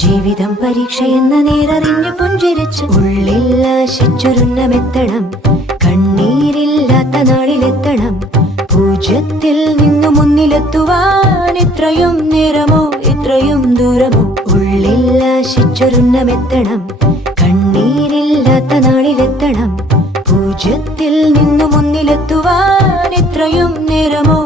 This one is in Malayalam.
ജീവിതം പരീക്ഷയെന്ന നേരറിഞ്ഞു പുഞ്ചിരിച്ച് ഉള്ളിൽ ആശിച്ചൊരുന്നമെത്തണം. കണ്ണീരില്ലാത്ത നാളിലെത്തണം. പൂജ്യത്തിൽ നിന്നു മുന്നിലെത്തുവാൻ ഇത്രയും നേരമോ ഇത്രയും ദൂരമോ? ഉള്ളിൽ ആശിച്ചൊരുന്നമെത്തണം. കണ്ണീരില്ലാത്ത നാളിലെത്തണം. പൂജ്യത്തിൽ നിന്നു മുന്നിലെത്തുവാൻ ഇത്രയും നേരമോ